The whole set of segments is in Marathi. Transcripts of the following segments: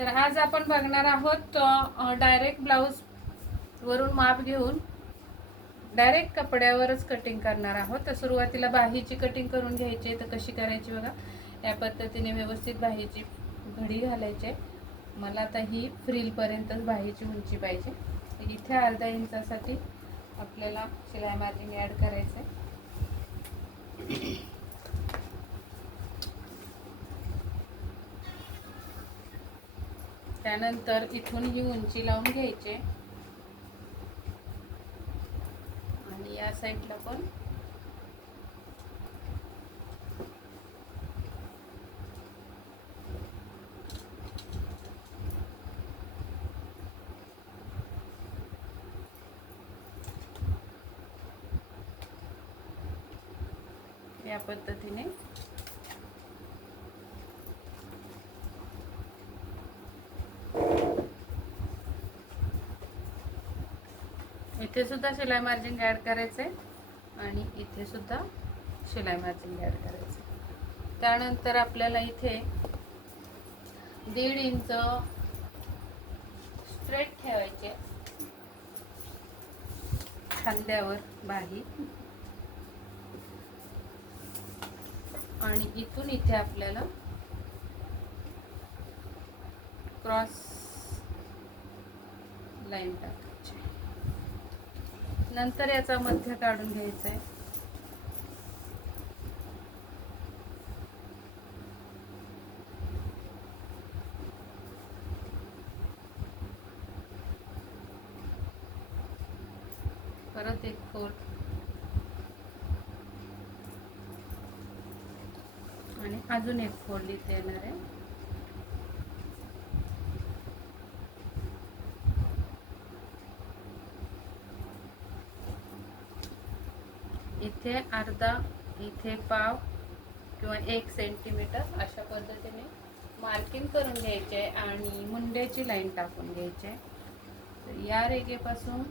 तर आज आपण बघणार आहोत डायरेक्ट ब्लाऊज वरून माप घेऊन डायरेक्ट कपड्यावरच कटिंग करणार आहोत. तर सुरुवातीला बाहीची कटिंग करून घ्यायची. तर कशी करायची बघा, या पद्धतीने व्यवस्थित बाहीची घडी घालायची. मला आता ही फ्रिलपर्यंतच बाहीची उंची पाहिजे. तर इथे अर्धा इंचासाठी आपल्याला शिलाई मार्जिन ॲड करायचं आहे. त्यानंतर इथून ही उंची लावून घ्यायची आणि या साईडला पण या पद्धतीने इथे सुद्धा शिलाई मार्जिन ॲड करायचं आहे आणि इथे सुद्धा शिलाई मार्जिन ॲड करायचं. त्यानंतर आपल्याला इथे 1.5 इंच स्ट्रेट ठेवायचे खांद्यावर बाही आणि इथून इथे आपल्याला क्रॉस लाईन टाकायची. नंतर याचा मध्य काढून घ्यायचा आहे. परत एक फोल्ड आणि अजून एक फोल्ड इथे येणार आहे. इथे अर्धा, इथे पाव किंवा 1 सेंटीमीटर अशा पद्धतीने मार्किंग करून घ्यायचे आणि मुंड्याची लाईन टाकून घ्यायची. तर या रेघेपासून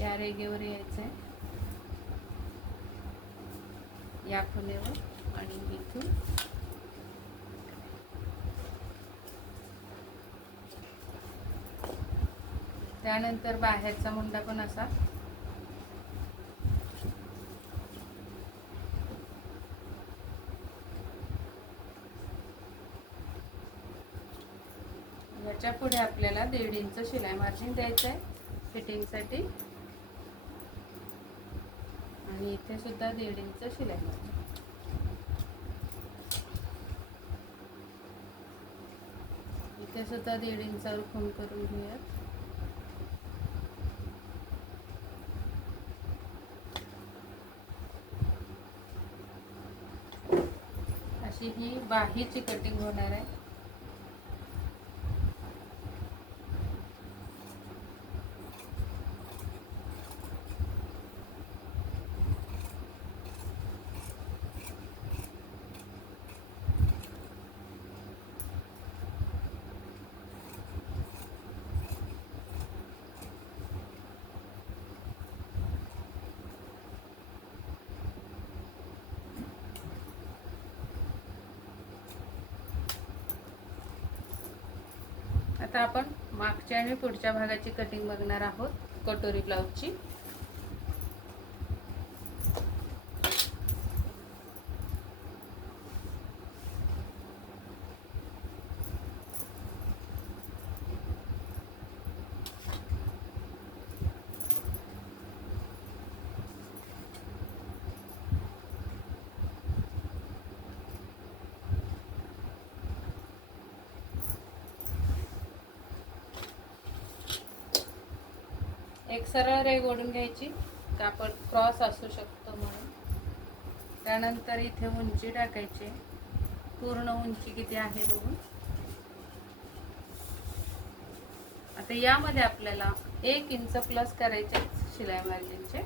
या रेघेवर यायचं आहे, या खुणेवर आणि इथून त्यानंतर बाहेरचा मुंडा पण असा याच्या पुढे आपल्याला 1.5 इंच शिलाई मार्जिन द्यायचं आहे फिटिंगसाठी आणि इथे सुद्धा 1.5 इंच शिलाई मार्जिन. इथे सुद्धा 1.5 इंचावर खूण करून घेऊया. अशी ही बाहीची कटिंग होणार आहे. आता आपण मागच्या आणि पुढच्या भागाची कटिंग बघणार आहोत कटोरी ब्लाउजची. एक सरळ रेघ ओढून घ्यायची, कापड क्रॉस असू शकतो म्हणून. त्यानंतर इथे उंची टाकायची, पूर्ण उंची किती आहे बघून. आता यामध्ये आपल्याला 1 इंच प्लस करायचे शिलाई मार्जिनचे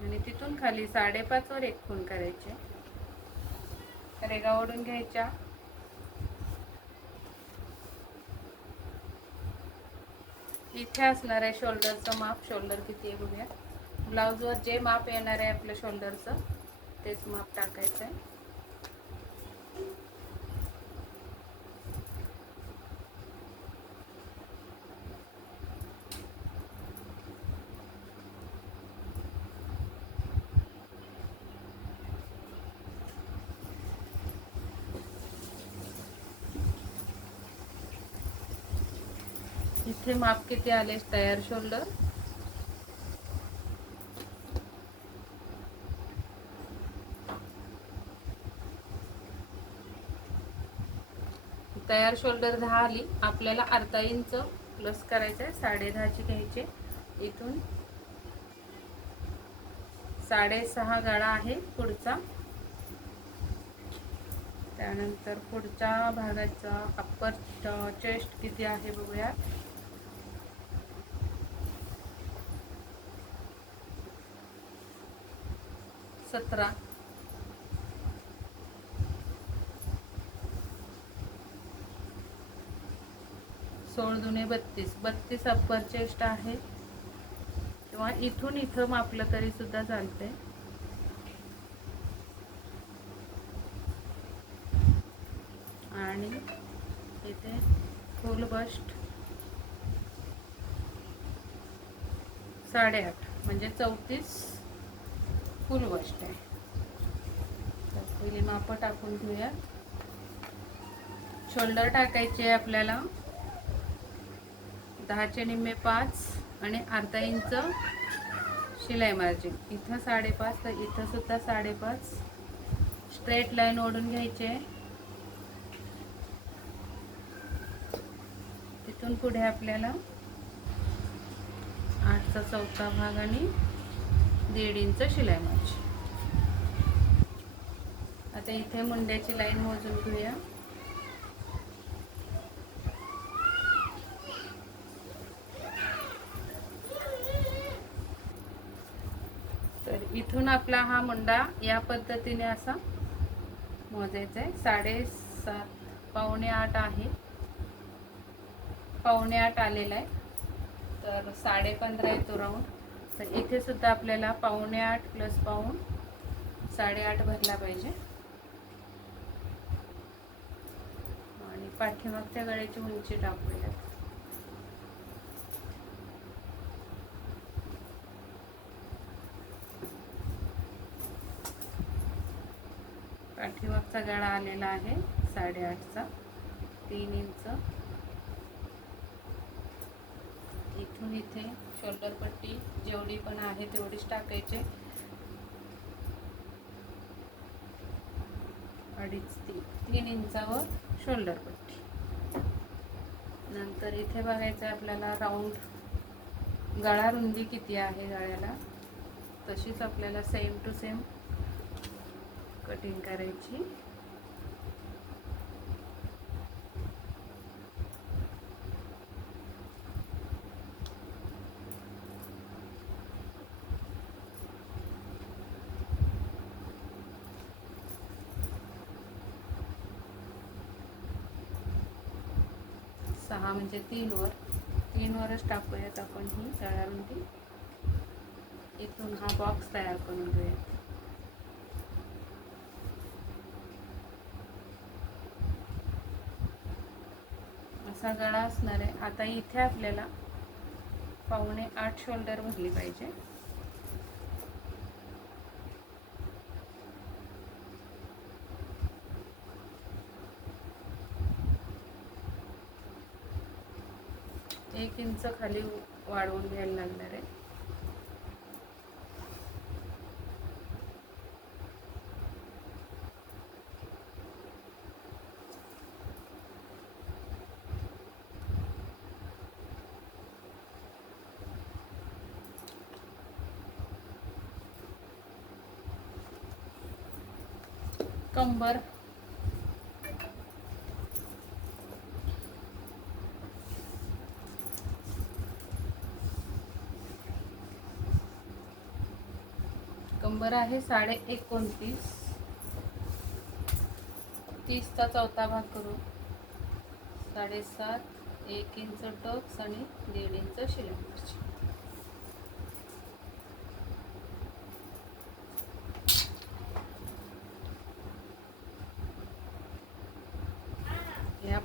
आणि तिथून खाली 5.5 वर एक खूण करायचे. रेघा ओढून घ्यायच्या. इथे असणार आहे शोल्डरचं माप. शोल्डर किती आहे बघूया. ब्लाउजवर जे माप येणार आहे आपल्या शोल्डरचं तेच माप टाकायचं आहे. इथे माप किती आले तयार शोल्डर? तयार शोल्डर 10 आली. आपल्याला अर्धा इंच प्लस करायचं आहे. 10.5ची घ्यायचे. इथून 6.5 गळा आहे पुढचा. त्यानंतर पुढच्या भागाचा अप्पर चेस्ट किती आहे बघूया. 17. 16 दुने 32. 32 अप्पर चेस्ट आहे, किंवा इथून इथं मापलं तरी सुद्धा चालते. आणि इथे फुल बस्ट 8.5 म्हणजे 34 फुल बस्ट आहे. तर पहिली माप टाकून घेऊया. शोल्डर टाकायचे आपल्याला 10चे निम्मे 5 आणि अर्धा इंच शिलाई मार्जिन. इथं 5.5 तर इथं सुद्धा 5.5. स्ट्रेट लाईन ओढून घ्यायचे. तिथून पुढे आपल्याला 8चा चौथा भाग आणि 1.5 इंच शिलाई मार्जिन. आता इथे मुंड्याची लाईन मोजून घेऊया. तर इथून आपला हा मुंडा या पद्धतीने असा मोजायचा आहे. 7.5 पावणे 8 आहे. पावणे 8 आलेला आहे. तर 15.5 येतो राऊंड. तर इथे सुद्धा आपल्याला पावणे 8 प्लस पाऊण 8.5 भरला पाहिजे. आणि पाठीमागच्या गळ्याची उंची टाकूया. पाठीमागचा गळा आलेला आहे 8.5चा 3 इंच. इथून इथे शोल्डर पट्टी जेवढी पण आहे तेवढीच टाकायचे. 3 इंचावर शोल्डर पट्टी. नंतर इथे बघायचं आपल्याला राऊंड गळा रुंदी किती आहे गळ्याला, तशीच आपल्याला सेम टू सेम कटिंग करायची. सहा म्हणजे 3 वरच टाकूयात आपण ही गळा रुंदी. इथून हा बॉक्स तयार करून घेऊया. असा गळा असणार आहे. आता इथे आपल्याला पावणे 8 शोल्डर भरली पाहिजे. एक इंच खाली वाढवून घ्यायला लागणार आहे. कंबर आहे 29.5. 30चा चौथा भाग करू 7.5. 1 इंच टक्स आणि 1.5 इंच शिलाई मार्जिन.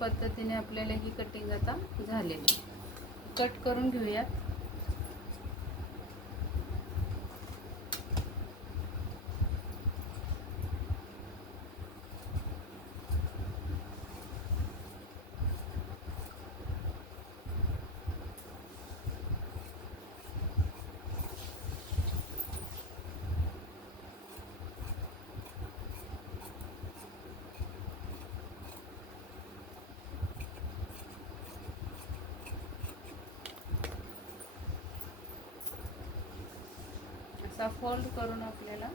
पद्धतीने आपल्याला ही कटिंग आता झालेली. कट करून घेऊयात. असा फोल्ड करून आपल्याला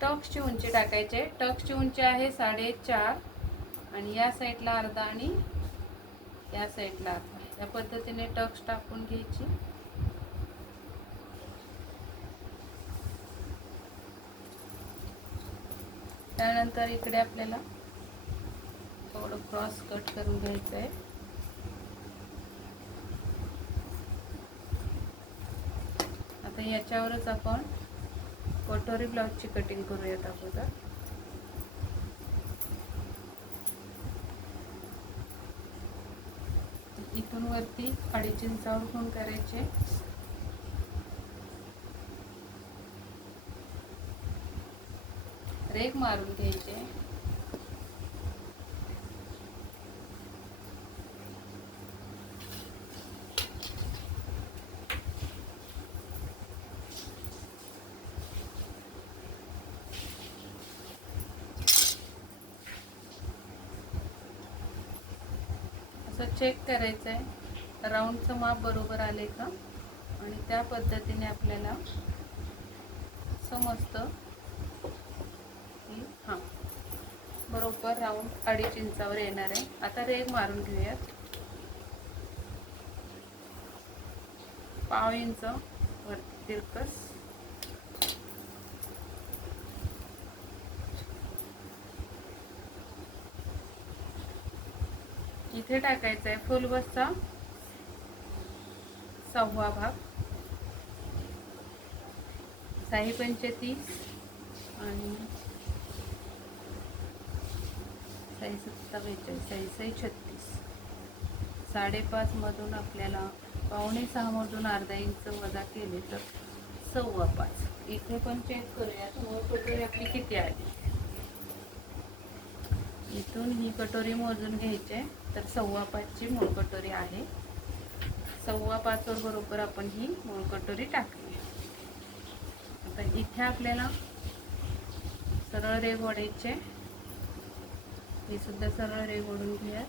टक्सची उंची टाकायचे. टक्सची उंची आहे 4.5 आणि या साईडला अर्धा आणि या साईडला अर्धा. या पद्धतीने टक्स टाकून घ्यायची. त्यानंतर इकडे आपल्याला थोडं क्रॉस कट करून घ्यायचं आहे. आता याच्यावरच आपण कटोरी ब्लाउजची कटिंग करूयात अगोदर. इथून वरती 2.5 इंचावर खूण करायचे. रेघ मारून घ्यायचे. असं चेक करायचं आहे राऊंडचं माप बरोबर आले का, आणि त्या पद्धतीने आपल्याला समजतं की हां बरोबर राऊंड 2.5 इंचावर येणार आहे. आता रेघ मारून घेऊयात. 1/2 इंच वरती तिरकस. इथे टाकायचा आहे फुल बसचा 1/4 भाग. 6 पंचे 30 आणि 6 सत्ता 42, 6 36. 5.5 मधून आपल्याला 5.25 मधून अर्धा इंच वजा केले तर 5.25. इथे पण चेक करूयात मग कटोरी आपली किती आली. इथून ही कटोरी मोजून घ्यायची तर 5.25 ची मूळ कटोरी आहे. 5.25 वर बरोबर आपण ही मूळ कटोरी टाकली. आता इथे आपल्याला सरळ रेघ ओढायचे. ही सुद्धा सरळ रेघ ओढून घ्या.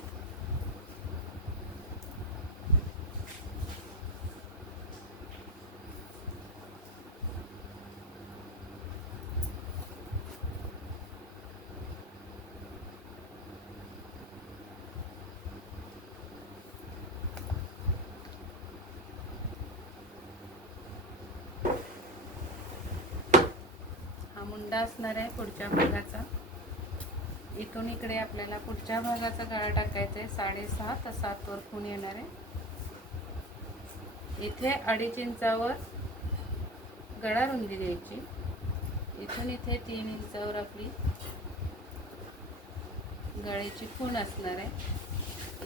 मुंडा असणार आहे पुढच्या भागाचा. इथून इकडे आपल्याला पुढच्या भागाचा गळा टाकायचा आहे. 6.5 तर 7 वर खूण येणार आहे. इथे 2.5 इंचावर गळा रुंदी द्यायची. इथून इथे 3 इंचावर आपली गळ्याची खूण असणार आहे.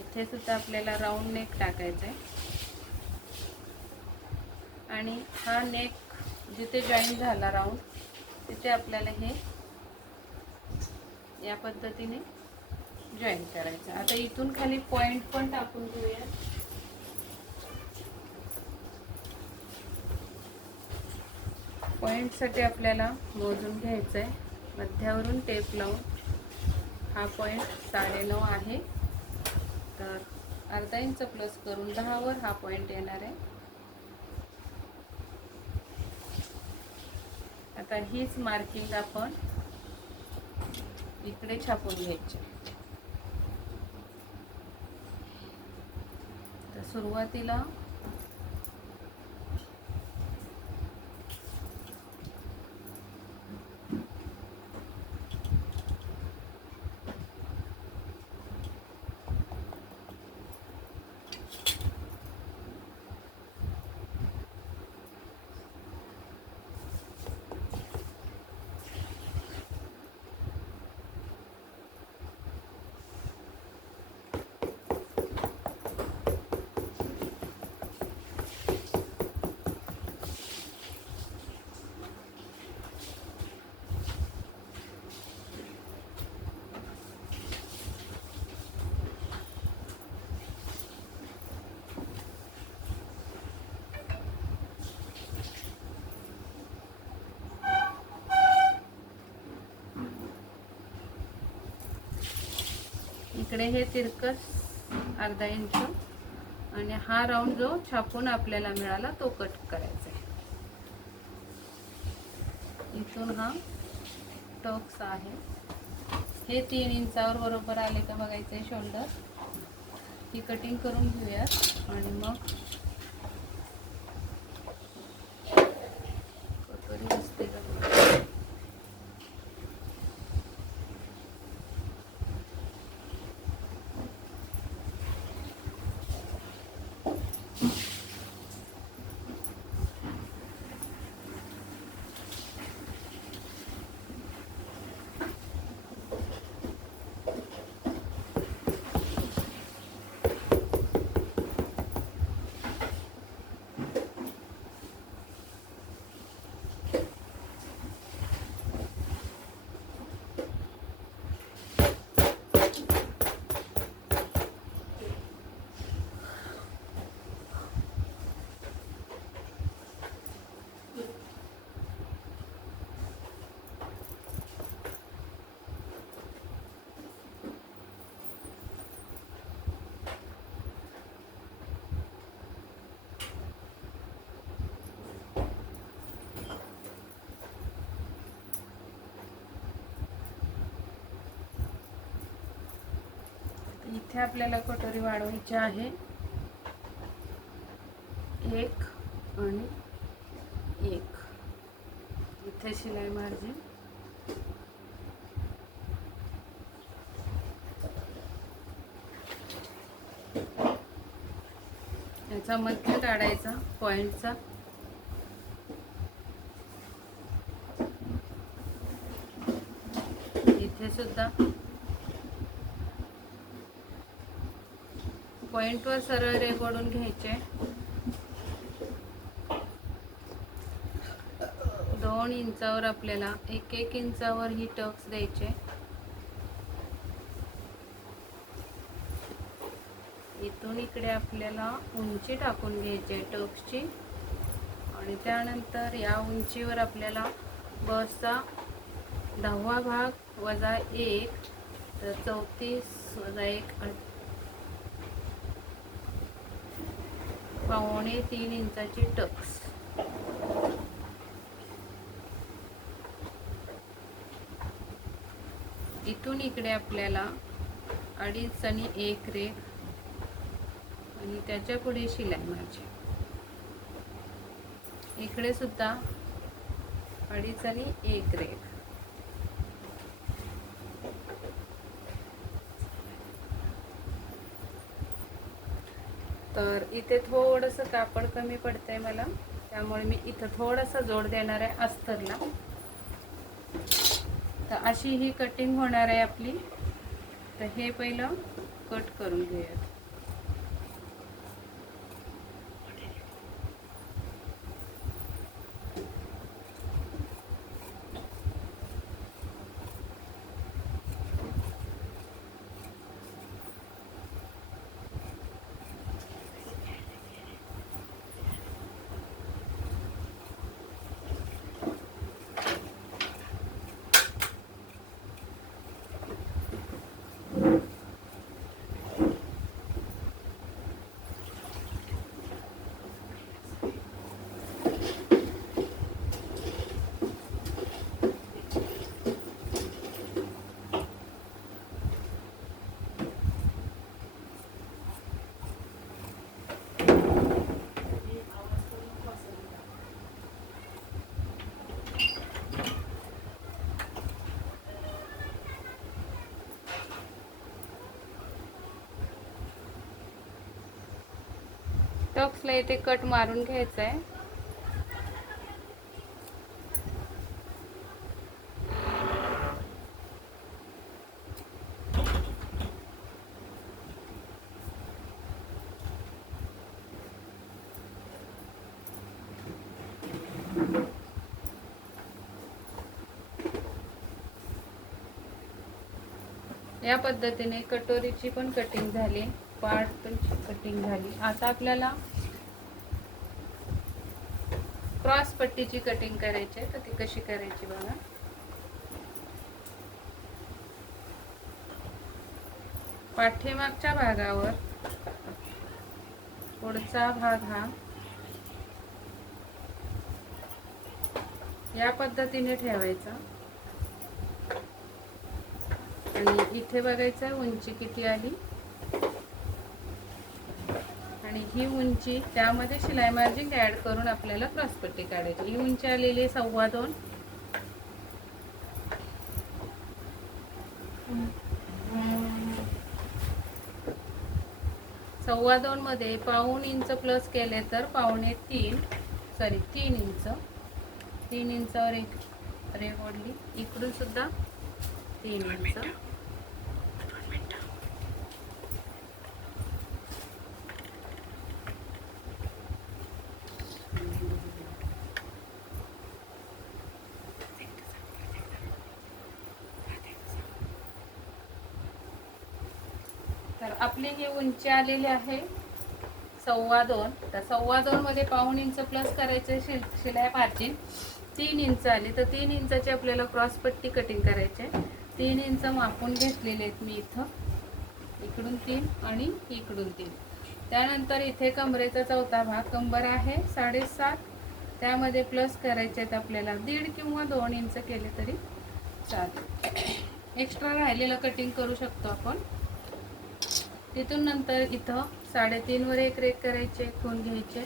इथे सुद्धा आपल्याला राऊंड नेक टाकायचा आहे आणि हा नेक जिथे जॉईन झाला राऊंड तिथे आपल्याला हे या पद्धतीने जॉईन करायचं. आता इथून खाली पॉइंट पण टाकून घेऊया. पॉइंटसाठी आपल्याला मोजून घ्यायचं आहे. मध्यावरून टेप लावून हा पॉइंट 9.5 आहे तर अर्धा इंच प्लस करून 10 वर हा पॉइंट येणार आहे. आता हीच मार्किंग आपण इकडे छापून घ्यायची. तर सुरुवातीला इकडे हे तिरकस अर्धा इंच आणि हा राऊंड जो छापून आपल्याला मिळाला तो कट करायचा आहे. इथून हा टक्स आहे, हे 3 इंचावर बरोबर आले का बघायचं आहे. शोल्डर ही कटिंग करून घेऊयात आणि मग कटोरी बसते का इथे आपल्याला कटोरी वाढवायची आहे 1 आणि 1. इथे शिलाई मार्जिन याचा मध्य काढायचा पॉइंटचा. इथे सुद्धा पॉइंटवर सरळ रेघ ओढून घ्यायचे. 2 इंचावर आपल्याला 1 इंचावर ही टक्स द्यायचे. इथून इकडे आपल्याला उंची टाकून घ्यायची टक्सची आणि त्यानंतर या उंचीवर आपल्याला बसचा 10वा भाग वजा 1 तर 34 वजा 1 2.25 इंचाची टक्स. इथून इकडे आपल्याला 2.5 आणि 1 रेघ आणि त्याच्या पुढे शिलाई मारायची. इकडे सुद्धा 2.5 आणि 1 रेघ. तर इथे थोडंसं कापड कमी पडतंय मला, त्यामुळे मी इथं थोडासा जोड देणार आहे अस्तरला. तर अशी ही कटिंग होणार आहे आपली. तर हे पहिलं कट करून घेऊयात. टक्सला इथे कट मारून घ्यायचा आहे. या पद्धतीने कटोरीची पण कटिंग झाली, पार्ट पण कटिंग झाली. आता आपल्याला क्रॉस पट्टीची कटिंग करायची आहे. तर ती कशी करायची बघा. पाठीमागच्या भागावर पुढचा भाग हा या पद्धतीने ठेवायचा आणि इथे बघायचं उंची किती आली आणि ही उंची त्यामध्ये शिलाई मार्जिन ऍड करून आपल्याला क्रॉसपट्टी काढायची। ही उंची आलेली आहे 2.25। सव्वा दोन मध्ये पाऊण इंच प्लस केले तर 3 इंच 3 इंचावर एक रेघ ओढली, इकडून सुद्धा 3 इंच तर आपली ही उंची आलेली आहे 2.25। तर 2.25 मध्ये पाऊण इंच प्लस करायचे शिलाई मार्जिन 3 इंच आली, तर 3 इंचाची आपल्याला क्रॉस पट्टी कटिंग करायचे। 3 इंच मापून घेतलेले आहेत मी इथं, इकडून 3 आणि इकडून 3। त्यानंतर इथे कमरेचा चौथा भाग, कंबर आहे 7.5, त्यामध्ये प्लस करायचे आहेत आपल्याला 1.5 किंवा 2 इंच केले तरी चालेल। एक्स्ट्रा राहिलेलं कटिंग करू शकतो आपण। तिथून नंतर इथं 3.5 वर एक रेघ करायचे, खून घ्यायचे,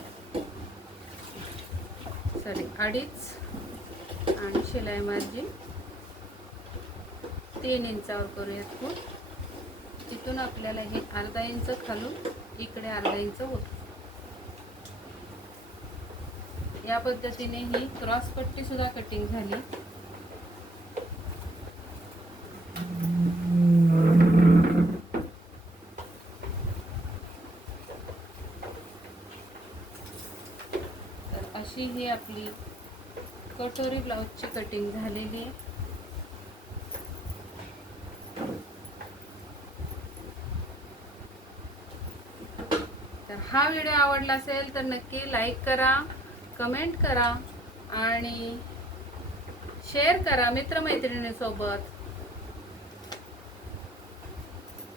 2.5 आणि शिलाई मार्जिन 3 इंचावर करूयात खून। तिथून आपल्याला हे अर्धा इंच खालून इकडे अर्धा इंच होत। या पद्धतीने ही क्रॉस पट्टी सुद्धा कटिंग झाली। अशी ही आपली कटोरी ब्लाउजची कटिंग झालेली आहे। तर हा व्हिडिओ आवडला असेल तर नक्की लाईक करा, कमेंट करा आणि शेअर करा मित्रमैत्रिणींसोबत।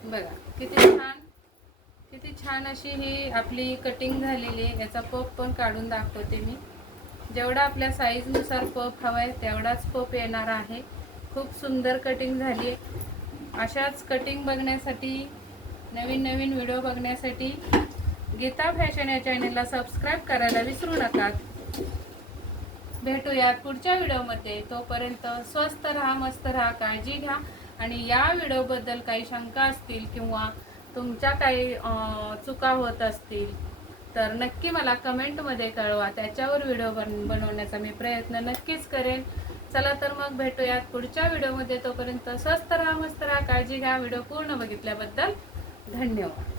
बघा किती छान अशी ही आपली कटिंग झालेली आहे। याचा पफ पण काढून दाखवते मी। जेवढा आपल्या साईज नुसार पफ हवाय तेवढाच पफ येणार आहे। खूप सुंदर कटिंग झाली आहे। अशाच कटिंग बघण्यासाठी, नवीन व्हिडिओ बघण्यासाठी गीता फॅशन या चॅनलला सबस्क्राईब करायला विसरू नका। भेटूयात पुढच्या व्हिडिओमध्ये। तोपर्यंत स्वस्त राहा, मस्त राहा, काळजी घ्या आणि या व्हिडिओबद्दल काही शंका असतील किंवा तुमच्या काही चुका होत असतील तर नक्की मला कमेंटमध्ये कळवा। त्याच्यावर व्हिडिओ बनवण्याचा मी प्रयत्न नक्कीच करेन। चला तर मग भेटूयात पुढच्या व्हिडिओमध्ये। तोपर्यंत स्वस्त राहा, मस्त राहा, काळजी घ्या। व्हिडिओ पूर्ण बघितल्याबद्दल धन्यवाद।